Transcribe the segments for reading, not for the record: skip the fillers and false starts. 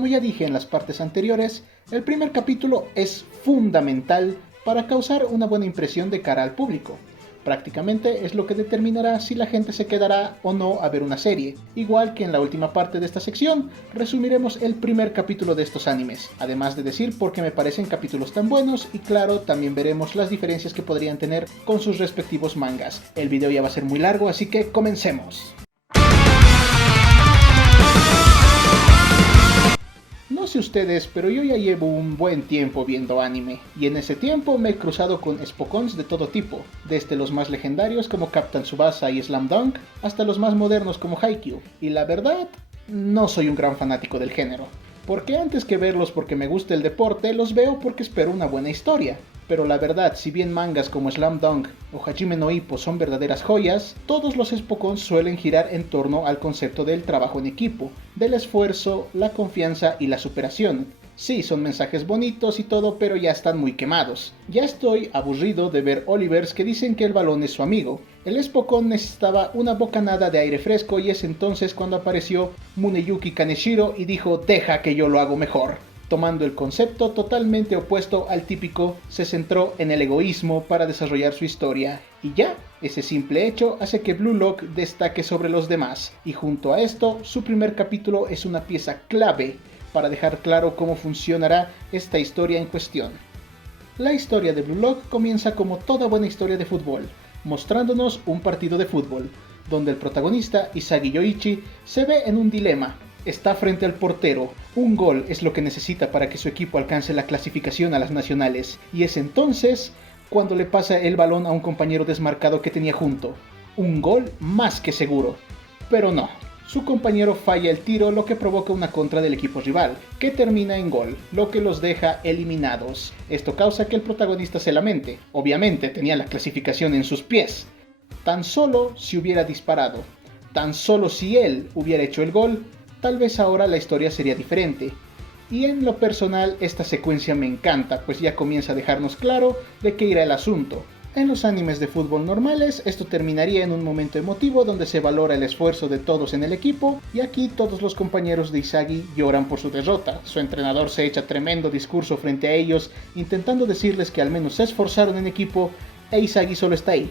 Como ya dije en las partes anteriores, el primer capítulo es fundamental para causar una buena impresión de cara al público. Prácticamente es lo que determinará si la gente se quedará o no a ver una serie. Igual que en la última parte de esta sección, resumiremos el primer capítulo de estos animes, además de decir por qué me parecen capítulos tan buenos y claro, también veremos las diferencias que podrían tener con sus respectivos mangas. El video ya va a ser muy largo, así que comencemos. No sé ustedes, pero yo ya llevo un buen tiempo viendo anime, y en ese tiempo me he cruzado con Spokons de todo tipo, desde los más legendarios como Captain Tsubasa y Slam Dunk, hasta los más modernos como Haikyuu, y la verdad, no soy un gran fanático del género. Porque antes que verlos porque me gusta el deporte, los veo porque espero una buena historia. Pero la verdad, si bien mangas como Slam Dunk o Hajime no Ippo son verdaderas joyas, todos los Spokons suelen girar en torno al concepto del trabajo en equipo, del esfuerzo, la confianza y la superación. Sí, son mensajes bonitos y todo, pero ya están muy quemados. Ya estoy aburrido de ver Olivers que dicen que el balón es su amigo. El Spokon necesitaba una bocanada de aire fresco y es entonces cuando apareció Muneyuki Kaneshiro y dijo: deja que yo lo hago mejor. Tomando el concepto totalmente opuesto al típico, se centró en el egoísmo para desarrollar su historia. Y ya, ese simple hecho hace que Blue Lock destaque sobre los demás. Y junto a esto, su primer capítulo es una pieza clave para dejar claro cómo funcionará esta historia en cuestión. La historia de Blue Lock comienza como toda buena historia de fútbol, mostrándonos un partido de fútbol, donde el protagonista, Isagi Yoichi, se ve en un dilema. Está frente al portero, un gol es lo que necesita para que su equipo alcance la clasificación a las nacionales, y es entonces cuando le pasa el balón a un compañero desmarcado que tenía junto. Un gol más que seguro, pero no. Su compañero falla el tiro, lo que provoca una contra del equipo rival, que termina en gol, lo que los deja eliminados. Esto causa que el protagonista se lamente. Obviamente tenía la clasificación en sus pies. Tan solo si hubiera disparado, tan solo si él hubiera hecho el gol, tal vez ahora la historia sería diferente. Y en lo personal esta secuencia me encanta, pues ya comienza a dejarnos claro de qué irá el asunto. En los animes de fútbol normales, esto terminaría en un momento emotivo donde se valora el esfuerzo de todos en el equipo, y aquí todos los compañeros de Isagi lloran por su derrota. Su entrenador se echa tremendo discurso frente a ellos, intentando decirles que al menos se esforzaron en equipo, e Isagi solo está ahí,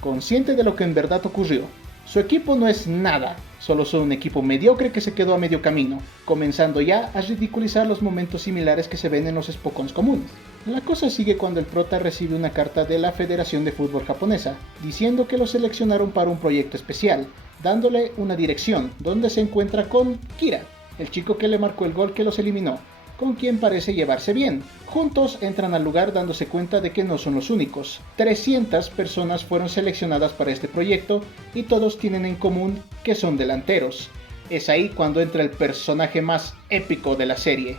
consciente de lo que en verdad ocurrió. Su equipo no es nada, solo son un equipo mediocre que se quedó a medio camino, comenzando ya a ridiculizar los momentos similares que se ven en los Spokons comunes. La cosa sigue cuando el prota recibe una carta de la Federación de Fútbol Japonesa, diciendo que lo seleccionaron para un proyecto especial, dándole una dirección, donde se encuentra con Kira, el chico que le marcó el gol que los eliminó, con quien parece llevarse bien. Juntos entran al lugar dándose cuenta de que no son los únicos. 300 personas fueron seleccionadas para este proyecto y todos tienen en común que son delanteros. Es ahí cuando entra el personaje más épico de la serie,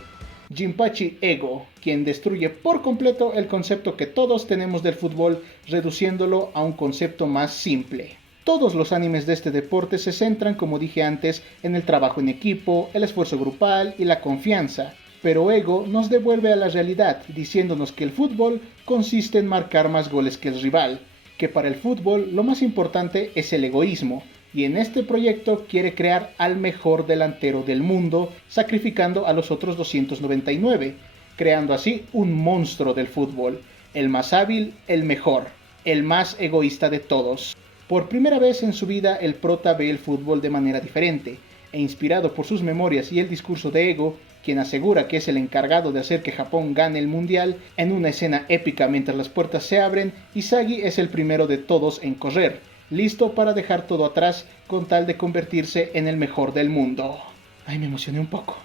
Jinpachi Ego, quien destruye por completo el concepto que todos tenemos del fútbol, reduciéndolo a un concepto más simple. Todos los animes de este deporte se centran, como dije antes, en el trabajo en equipo, el esfuerzo grupal y la confianza. Pero Ego nos devuelve a la realidad, diciéndonos que el fútbol consiste en marcar más goles que el rival, que para el fútbol lo más importante es el egoísmo, y en este proyecto quiere crear al mejor delantero del mundo, sacrificando a los otros 299, creando así un monstruo del fútbol, el más hábil, el mejor, el más egoísta de todos. Por primera vez en su vida el prota ve el fútbol de manera diferente, e inspirado por sus memorias y el discurso de Ego, quien asegura que es el encargado de hacer que Japón gane el mundial, en una escena épica mientras las puertas se abren, Isagi es el primero de todos en correr, listo para dejar todo atrás con tal de convertirse en el mejor del mundo. Ay, me emocioné un poco.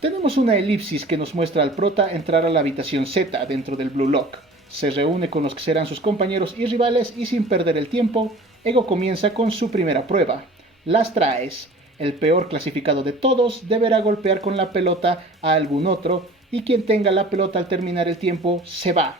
Tenemos una elipsis que nos muestra al prota entrar a la habitación Z dentro del Blue Lock. Se reúne con los que serán sus compañeros y rivales y sin perder el tiempo, Ego comienza con su primera prueba. Las traes. El peor clasificado de todos deberá golpear con la pelota a algún otro y quien tenga la pelota al terminar el tiempo se va.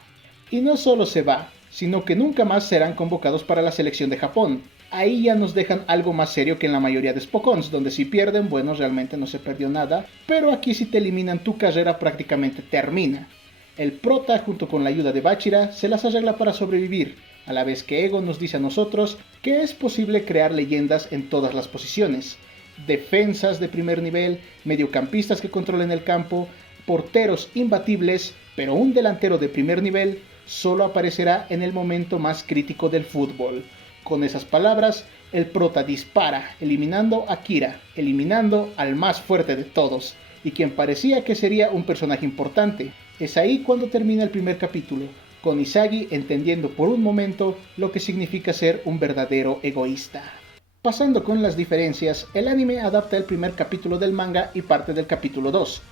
Y no solo se va, sino que nunca más serán convocados para la selección de Japón. Ahí ya nos dejan algo más serio que en la mayoría de Spokons, donde si pierden, bueno, realmente no se perdió nada, pero aquí si te eliminan tu carrera prácticamente termina. El prota, junto con la ayuda de Bachira, se las arregla para sobrevivir, a la vez que Ego nos dice a nosotros que es posible crear leyendas en todas las posiciones. defensas de primer nivel, mediocampistas que controlen el campo, porteros imbatibles, pero un delantero de primer nivel solo aparecerá en el momento más crítico del fútbol. Con esas palabras, el prota dispara, eliminando a Kira, eliminando al más fuerte de todos, y quien parecía que sería un personaje importante. Es ahí cuando termina el primer capítulo, con Isagi entendiendo por un momento lo que significa ser un verdadero egoísta. Pasando con las diferencias, el anime adapta el primer capítulo del manga y parte del capítulo 2.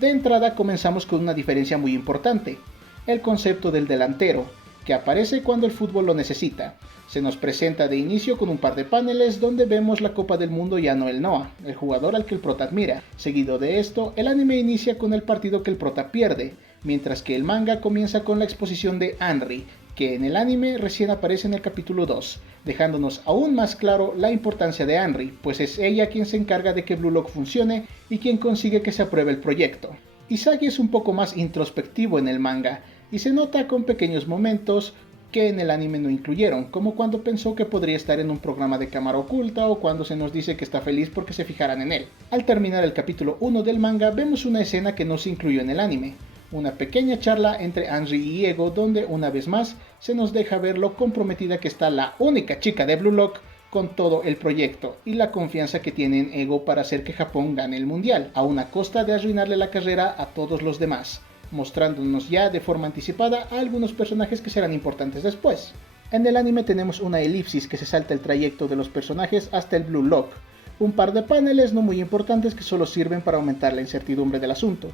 De entrada comenzamos con una diferencia muy importante, el concepto del delantero, que aparece cuando el fútbol lo necesita. Se nos presenta de inicio con un par de paneles donde vemos la Copa del Mundo y a Noel Noah, el jugador al que el prota admira. Seguido de esto, el anime inicia con el partido que el prota pierde, mientras que el manga comienza con la exposición de Anri, que en el anime recién aparece en el capítulo 2, dejándonos aún más claro la importancia de Anri, pues es ella quien se encarga de que Blue Lock funcione y quien consigue que se apruebe el proyecto. Isagi es un poco más introspectivo en el manga, y se nota con pequeños momentos que en el anime no incluyeron, como cuando pensó que podría estar en un programa de cámara oculta o cuando se nos dice que está feliz porque se fijaran en él. Al terminar el capítulo 1 del manga vemos una escena que no se incluyó en el anime, una pequeña charla entre Anri y Ego donde una vez más se nos deja ver lo comprometida que está la única chica de Blue Lock con todo el proyecto y la confianza que tiene en Ego para hacer que Japón gane el mundial, a una costa de arruinarle la carrera a todos los demás, mostrándonos ya de forma anticipada a algunos personajes que serán importantes después. En el anime tenemos una elipsis que se salta el trayecto de los personajes hasta el Blue Lock, un par de paneles no muy importantes que solo sirven para aumentar la incertidumbre del asunto.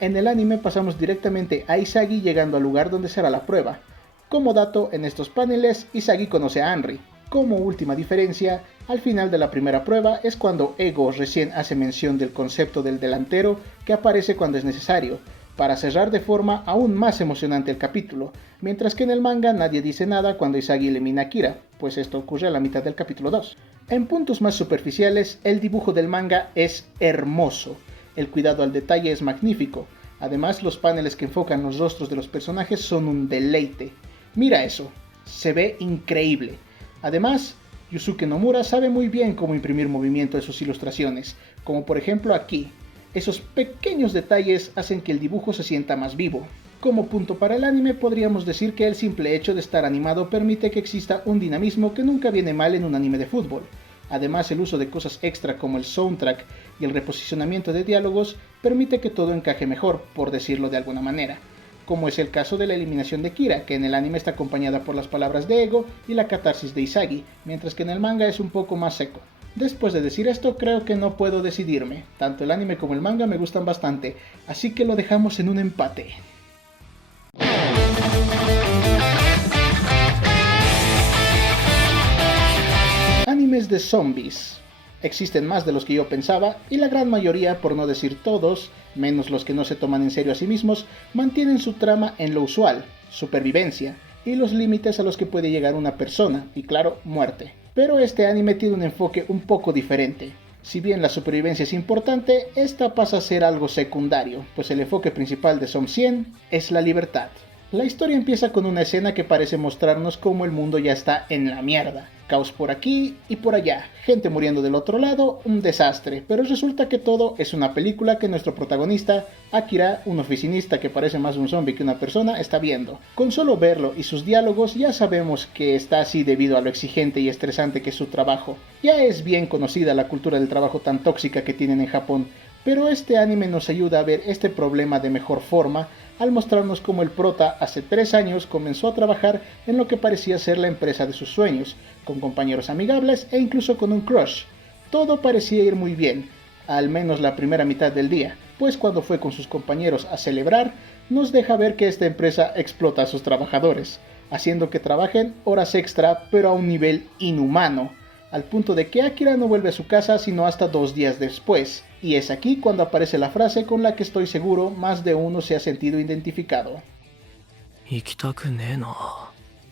En el anime pasamos directamente a Isagi llegando al lugar donde será la prueba. Como dato, en estos paneles Isagi conoce a Anri. Como última diferencia, al final de la primera prueba es cuando Ego recién hace mención del concepto del delantero que aparece cuando es necesario, para cerrar de forma aún más emocionante el capítulo, mientras que en el manga nadie dice nada cuando Isagi elimina a Kira, pues esto ocurre a la mitad del capítulo 2. En puntos más superficiales, el dibujo del manga es hermoso, el cuidado al detalle es magnífico, además los paneles que enfocan los rostros de los personajes son un deleite. Mira eso, se ve increíble. Además, Yusuke Nomura sabe muy bien cómo imprimir movimiento en sus ilustraciones, como por ejemplo aquí. Esos pequeños detalles hacen que el dibujo se sienta más vivo. Como punto para el anime podríamos decir que el simple hecho de estar animado permite que exista un dinamismo que nunca viene mal en un anime de fútbol. Además, el uso de cosas extra como el soundtrack y el reposicionamiento de diálogos permite que todo encaje mejor, por decirlo de alguna manera, como es el caso de la eliminación de Kira, que en el anime está acompañada por las palabras de Ego y la catarsis de Isagi, mientras que en el manga es un poco más seco. Después de decir esto, creo que no puedo decidirme. Tanto el anime como el manga me gustan bastante, así que lo dejamos en un empate. Animes de zombies. Existen más de los que yo pensaba, y la gran mayoría, por no decir todos, menos los que no se toman en serio a sí mismos, mantienen su trama en lo usual, supervivencia, y los límites a los que puede llegar una persona, y claro, muerte. Pero este anime tiene un enfoque un poco diferente. Si bien la supervivencia es importante, esta pasa a ser algo secundario, pues el enfoque principal de Som 100 es la libertad. La historia empieza con una escena que parece mostrarnos cómo el mundo ya está en la mierda. Caos por aquí y por allá, gente muriendo del otro lado, un desastre, pero resulta que todo es una película que nuestro protagonista, Akira, un oficinista que parece más un zombie que una persona, está viendo. Con solo verlo y sus diálogos ya sabemos que está así debido a lo exigente y estresante que es su trabajo. Ya es bien conocida la cultura del trabajo tan tóxica que tienen en Japón, pero este anime nos ayuda a ver este problema de mejor forma al mostrarnos cómo el prota hace 3 años comenzó a trabajar en lo que parecía ser la empresa de sus sueños, con compañeros amigables e incluso con un crush. Todo parecía ir muy bien, al menos la primera mitad del día, pues cuando fue con sus compañeros a celebrar, nos deja ver que esta empresa explota a sus trabajadores, haciendo que trabajen horas extra pero a un nivel inhumano, al punto de que Akira no vuelve a su casa sino hasta 2 días después, y es aquí cuando aparece la frase con la que estoy seguro más de uno se ha sentido identificado.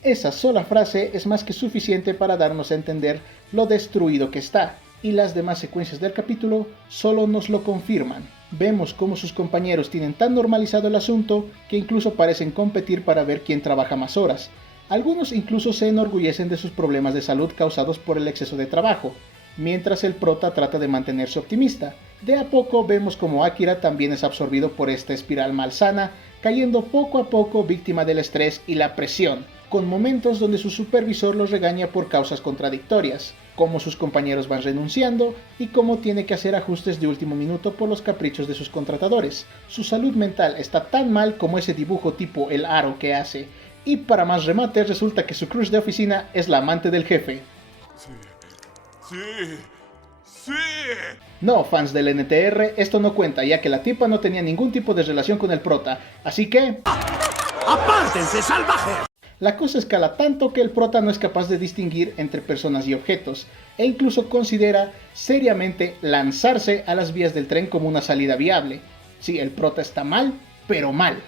Esa sola frase es más que suficiente para darnos a entender lo destruido que está, y las demás secuencias del capítulo solo nos lo confirman. Vemos cómo sus compañeros tienen tan normalizado el asunto que incluso parecen competir para ver quién trabaja más horas. Algunos incluso se enorgullecen de sus problemas de salud causados por el exceso de trabajo. mientras el prota trata de mantenerse optimista. De a poco vemos como Akira también es absorbido por esta espiral malsana, cayendo poco a poco víctima del estrés y la presión, con momentos donde su supervisor los regaña por causas contradictorias, cómo sus compañeros van renunciando y cómo tiene que hacer ajustes de último minuto por los caprichos de sus contratadores. Su salud mental está tan mal como ese dibujo tipo el aro que hace, y para más remate resulta que su crush de oficina es la amante del jefe. Sí. No, fans del NTR, esto no cuenta, ya que la tipa no tenía ningún tipo de relación con el prota, así que... ¡Apártense, salvajes! La cosa escala tanto que el prota no es capaz de distinguir entre personas y objetos, e incluso considera seriamente lanzarse a las vías del tren como una salida viable. Sí, el prota está mal, pero mal.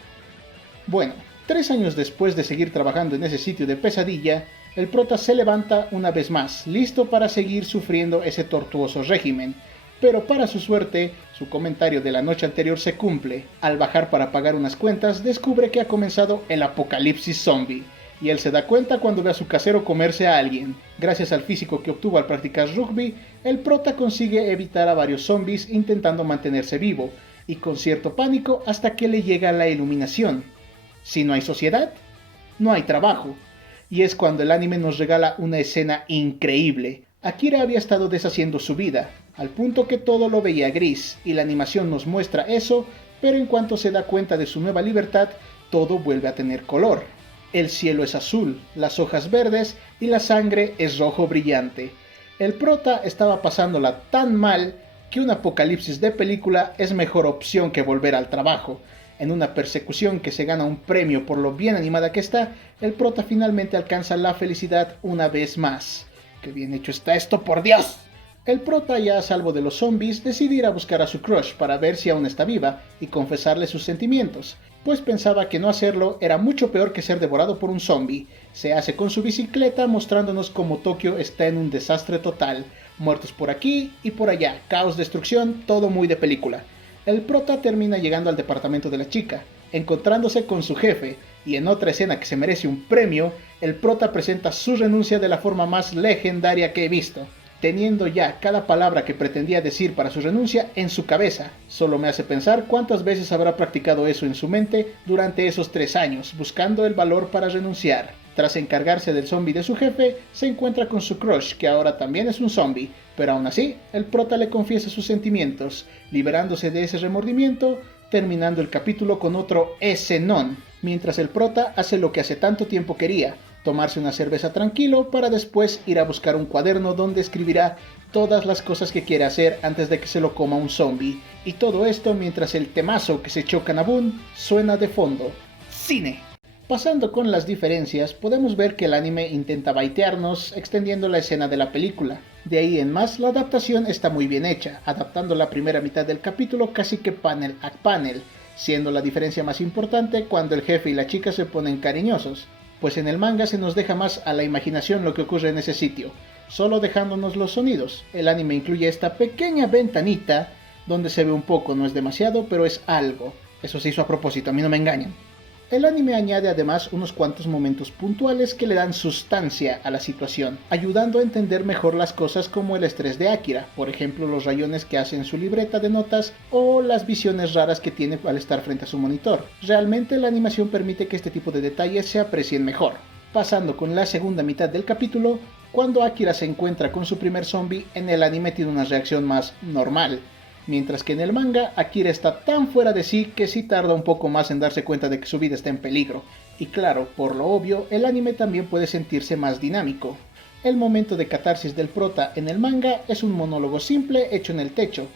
Bueno, 3 años después de seguir trabajando en ese sitio de pesadilla, el prota se levanta una vez más, listo para seguir sufriendo ese tortuoso régimen. Pero para su suerte, su comentario de la noche anterior se cumple. Al bajar para pagar unas cuentas, descubre que ha comenzado el apocalipsis zombie. Y él se da cuenta cuando ve a su casero comerse a alguien. Gracias al físico que obtuvo al practicar rugby, el prota consigue evitar a varios zombies intentando mantenerse vivo, y con cierto pánico hasta que le llega la iluminación. Si no hay sociedad, no hay trabajo. Y es cuando el anime nos regala una escena increíble. Akira había estado deshaciendo su vida, al punto que todo lo veía gris, y la animación nos muestra eso, pero en cuanto se da cuenta de su nueva libertad, todo vuelve a tener color. El cielo es azul, las hojas verdes y la sangre es rojo brillante. El prota estaba pasándola tan mal que un apocalipsis de película es mejor opción que volver al trabajo. En una persecución que se gana un premio por lo bien animada que está, el prota finalmente alcanza la felicidad una vez más. ¡Qué bien hecho está esto, por Dios! El prota, ya a salvo de los zombies, decide ir a buscar a su crush para ver si aún está viva y confesarle sus sentimientos, pues pensaba que no hacerlo era mucho peor que ser devorado por un zombie. Se hace con su bicicleta mostrándonos cómo Tokio está en un desastre total, muertos por aquí y por allá, caos, destrucción, todo muy de película. El prota termina llegando al departamento de la chica, encontrándose con su jefe, y en otra escena que se merece un premio, el prota presenta su renuncia de la forma más legendaria que he visto, teniendo ya cada palabra que pretendía decir para su renuncia en su cabeza. Solo me hace pensar cuántas veces habrá practicado eso en su mente durante esos 3 años, buscando el valor para renunciar. Tras encargarse del zombie de su jefe, se encuentra con su crush, que ahora también es un zombie, pero aún así, el prota le confiesa sus sentimientos, liberándose de ese remordimiento, terminando el capítulo con otro escenón, mientras el prota hace lo que hace tanto tiempo quería, tomarse una cerveza tranquilo para después ir a buscar un cuaderno donde escribirá todas las cosas que quiere hacer antes de que se lo coma un zombie. Y todo esto mientras el temazo que se choca Nabun suena de fondo. ¡Cine! Pasando con las diferencias, podemos ver que el anime intenta baitearnos extendiendo la escena de la película. De ahí en más, la adaptación está muy bien hecha, adaptando la primera mitad del capítulo casi que panel a panel, siendo la diferencia más importante cuando el jefe y la chica se ponen cariñosos, pues en el manga se nos deja más a la imaginación lo que ocurre en ese sitio, solo dejándonos los sonidos. El anime incluye esta pequeña ventanita donde se ve un poco, no es demasiado, pero es algo. Eso se hizo a propósito, a mí no me engañan. El anime añade además unos cuantos momentos puntuales que le dan sustancia a la situación, ayudando a entender mejor las cosas como el estrés de Akira, por ejemplo los rayones que hace en su libreta de notas o las visiones raras que tiene al estar frente a su monitor. Realmente la animación permite que este tipo de detalles se aprecien mejor. Pasando con la segunda mitad del capítulo, cuando Akira se encuentra con su primer zombie, en el anime tiene una reacción más normal, mientras que en el manga Akira está tan fuera de sí que sí tarda un poco más en darse cuenta de que su vida está en peligro. Y claro, por lo obvio, el anime también puede sentirse más dinámico. El momento de catarsis del prota en el manga es un monólogo simple hecho en el techo,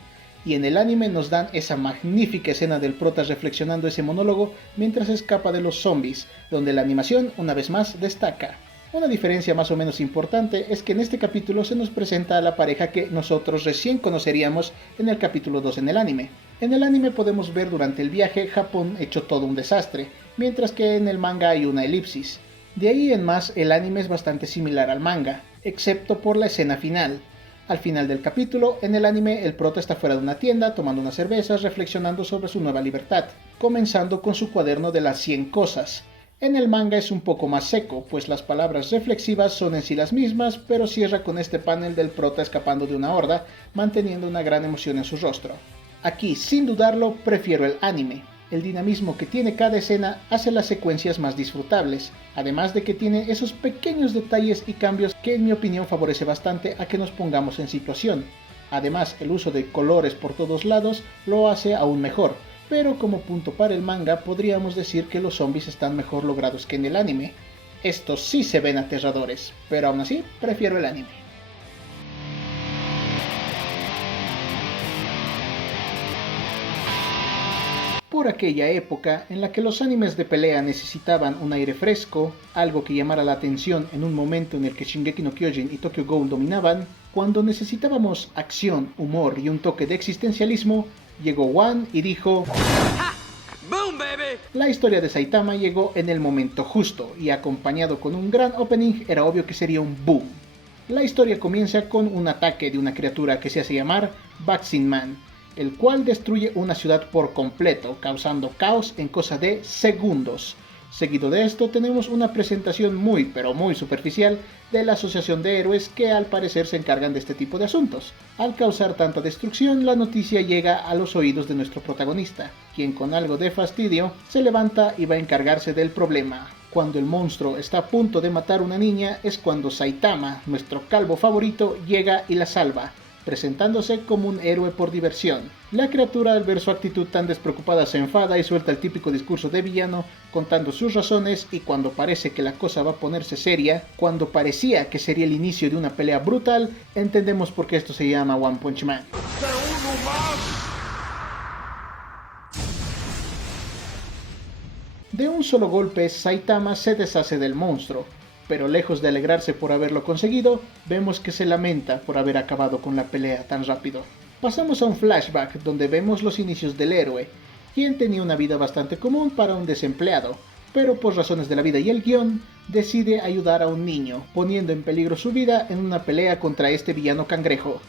y en el anime nos dan esa magnífica escena del prota reflexionando ese monólogo mientras escapa de los zombies, donde la animación una vez más destaca. Una diferencia más o menos importante es que en este capítulo se nos presenta a la pareja que nosotros recién conoceríamos en el capítulo 2 en el anime. En el anime podemos ver durante el viaje Japón hecho todo un desastre, mientras que en el manga hay una elipsis. De ahí en más el anime es bastante similar al manga, excepto por la escena final. Al final del capítulo, en el anime el prota está fuera de una tienda tomando unas cervezas reflexionando sobre su nueva libertad, comenzando con su cuaderno de las 100 cosas. En el manga es un poco más seco, pues las palabras reflexivas son en sí las mismas, pero cierra con este panel del prota escapando de una horda, manteniendo una gran emoción en su rostro. Aquí, sin dudarlo, prefiero el anime. El dinamismo que tiene cada escena hace las secuencias más disfrutables, además de que tiene esos pequeños detalles y cambios que en mi opinión favorece bastante a que nos pongamos en situación. Además, el uso de colores por todos lados lo hace aún mejor, pero como punto para el manga podríamos decir que los zombies están mejor logrados que en el anime. Estos sí se ven aterradores, pero aún así prefiero el anime. Por aquella época en la que los animes de pelea necesitaban un aire fresco, algo que llamara la atención en un momento en el que Shingeki no Kyojin y Tokyo Ghoul dominaban, cuando necesitábamos acción, humor y un toque de existencialismo, llegó One y dijo: ¡Ja! ¡Boom, baby! La historia de Saitama llegó en el momento justo y acompañado con un gran opening era obvio que sería un boom. La historia comienza con un ataque de una criatura que se hace llamar Vaccine Man, el cual destruye una ciudad por completo, causando caos en cosa de segundos. Seguido de esto tenemos una presentación muy pero muy superficial de la asociación de héroes que al parecer se encargan de este tipo de asuntos. Al causar tanta destrucción, la noticia llega a los oídos de nuestro protagonista, quien con algo de fastidio se levanta y va a encargarse del problema. Cuando el monstruo está a punto de matar a una niña es cuando Saitama, nuestro calvo favorito, llega y la salva, presentándose como un héroe por diversión. La criatura al ver su actitud tan despreocupada se enfada y suelta el típico discurso de villano contando sus razones, y cuando parece que la cosa va a ponerse seria, cuando parecía que sería el inicio de una pelea brutal, entendemos por qué esto se llama One Punch Man. De un solo golpe, Saitama se deshace del monstruo, pero lejos de alegrarse por haberlo conseguido, vemos que se lamenta por haber acabado con la pelea tan rápido. Pasamos a un flashback donde vemos los inicios del héroe, quien tenía una vida bastante común para un desempleado, pero por razones de la vida y el guión, decide ayudar a un niño, poniendo en peligro su vida en una pelea contra este villano cangrejo,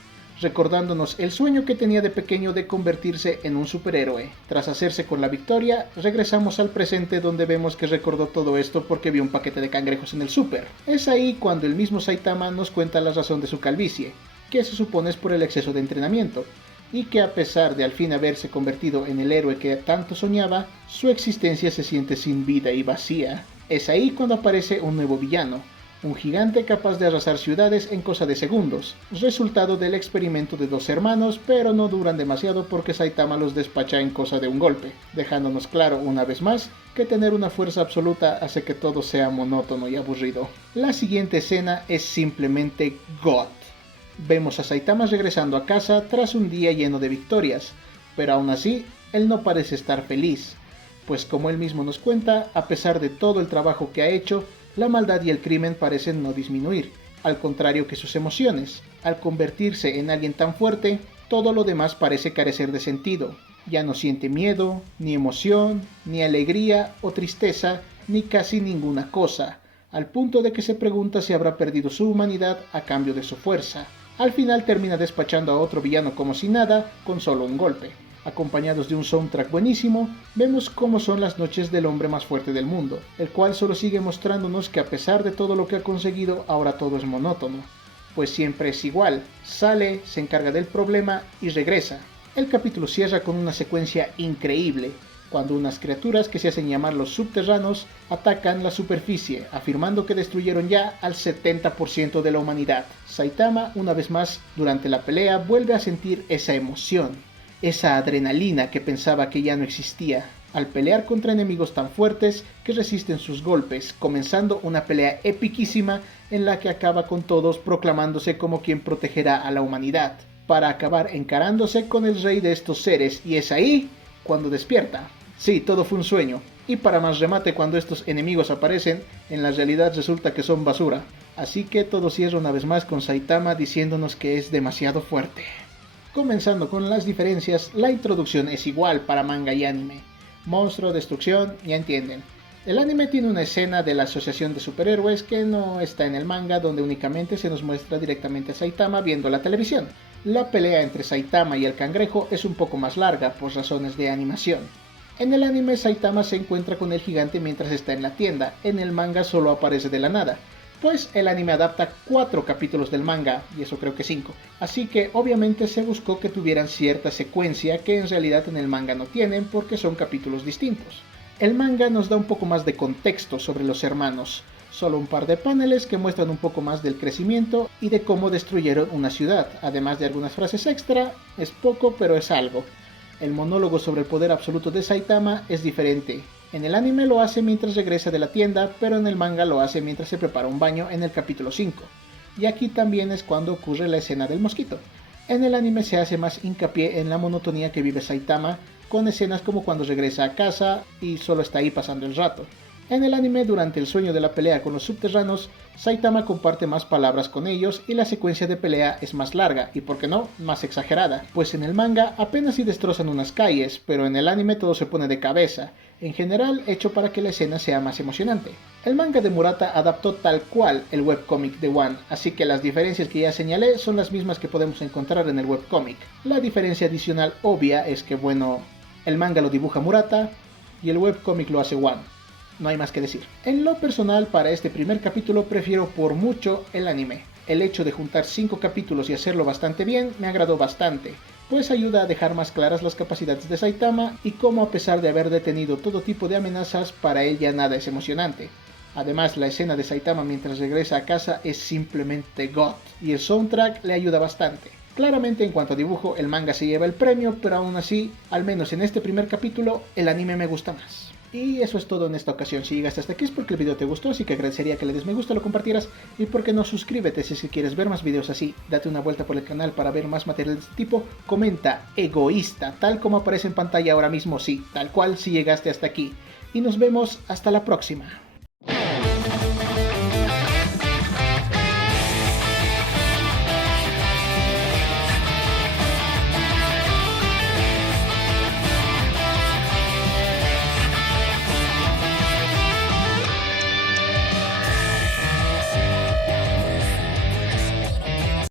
recordándonos el sueño que tenía de pequeño de convertirse en un superhéroe. Tras hacerse con la victoria, regresamos al presente donde vemos que recordó todo esto porque vio un paquete de cangrejos en el súper. Es ahí cuando el mismo Saitama nos cuenta la razón de su calvicie, que se supone es por el exceso de entrenamiento, y que a pesar de al fin haberse convertido en el héroe que tanto soñaba, su existencia se siente sin vida y vacía. Es ahí cuando aparece un nuevo villano, un gigante capaz de arrasar ciudades en cosa de segundos, resultado del experimento de dos hermanos, pero no duran demasiado porque Saitama los despacha en cosa de un golpe, dejándonos claro una vez más que tener una fuerza absoluta hace que todo sea monótono y aburrido. La siguiente escena es simplemente God. Vemos a Saitama regresando a casa tras un día lleno de victorias, pero aún así, él no parece estar feliz, pues como él mismo nos cuenta, a pesar de todo el trabajo que ha hecho, la maldad y el crimen parecen no disminuir, al contrario que sus emociones. Al convertirse en alguien tan fuerte, todo lo demás parece carecer de sentido. Ya no siente miedo, ni emoción, ni alegría o tristeza, ni casi ninguna cosa, al punto de que se pregunta si habrá perdido su humanidad a cambio de su fuerza. Al final termina despachando a otro villano como si nada, con solo un golpe. Acompañados de un soundtrack buenísimo, vemos cómo son las noches del hombre más fuerte del mundo, el cual solo sigue mostrándonos que a pesar de todo lo que ha conseguido, ahora todo es monótono, pues siempre es igual, sale, se encarga del problema y regresa. El capítulo cierra con una secuencia increíble, cuando unas criaturas que se hacen llamar los subterráneos atacan la superficie, afirmando que destruyeron ya al 70% de la humanidad. Saitama, una vez más, durante la pelea, vuelve a sentir esa emoción, esa adrenalina que pensaba que ya no existía, al pelear contra enemigos tan fuertes que resisten sus golpes, comenzando una pelea epiquísima en la que acaba con todos proclamándose como quien protegerá a la humanidad, para acabar encarándose con el rey de estos seres, y es ahí cuando despierta. Sí, todo fue un sueño, y para más remate cuando estos enemigos aparecen, en la realidad resulta que son basura, así que todo cierra una vez más con Saitama diciéndonos que es demasiado fuerte. Comenzando con las diferencias, la introducción es igual para manga y anime. Monstruo, destrucción, ya entienden. El anime tiene una escena de la asociación de superhéroes que no está en el manga, donde únicamente se nos muestra directamente a Saitama viendo la televisión. La pelea entre Saitama y el cangrejo es un poco más larga por razones de animación. En el anime Saitama se encuentra con el gigante mientras está en la tienda, en el manga solo aparece de la nada, pues el anime adapta 4 capítulos del manga, y eso creo que 5, así que obviamente se buscó que tuvieran cierta secuencia que en realidad en el manga no tienen porque son capítulos distintos. El manga nos da un poco más de contexto sobre los hermanos, solo un par de paneles que muestran un poco más del crecimiento y de cómo destruyeron una ciudad, además de algunas frases extra, es poco pero es algo. El monólogo sobre el poder absoluto de Saitama es diferente. En el anime lo hace mientras regresa de la tienda, pero en el manga lo hace mientras se prepara un baño en el capítulo 5. Y aquí también es cuando ocurre la escena del mosquito. En el anime se hace más hincapié en la monotonía que vive Saitama, con escenas como cuando regresa a casa y solo está ahí pasando el rato. En el anime, durante el sueño de la pelea con los subterráneos, Saitama comparte más palabras con ellos y la secuencia de pelea es más larga y, por qué no, más exagerada, pues en el manga apenas si destrozan unas calles, pero en el anime todo se pone de cabeza, en general hecho para que la escena sea más emocionante. El manga de Murata adaptó tal cual el webcómic de One, así que las diferencias que ya señalé son las mismas que podemos encontrar en el webcómic. La diferencia adicional obvia es que, bueno, el manga lo dibuja Murata y el webcómic lo hace One. No hay más que decir. En lo personal, para este primer capítulo prefiero por mucho el anime. El hecho de juntar 5 capítulos y hacerlo bastante bien me agradó bastante, pues ayuda a dejar más claras las capacidades de Saitama y cómo, a pesar de haber detenido todo tipo de amenazas, para él ya nada es emocionante. Además, la escena de Saitama mientras regresa a casa es simplemente God, y el soundtrack le ayuda bastante. Claramente, en cuanto a dibujo, el manga se lleva el premio, pero aún así, al menos en este primer capítulo, el anime me gusta más. Y eso es todo en esta ocasión. Si llegaste hasta aquí es porque el video te gustó, así que agradecería que le des me gusta, lo compartieras y por qué no suscríbete si es que quieres ver más videos así. Date una vuelta por el canal para ver más material de este tipo. Comenta egoísta, tal como aparece en pantalla ahora mismo, sí, tal cual si llegaste hasta aquí. Y nos vemos hasta la próxima.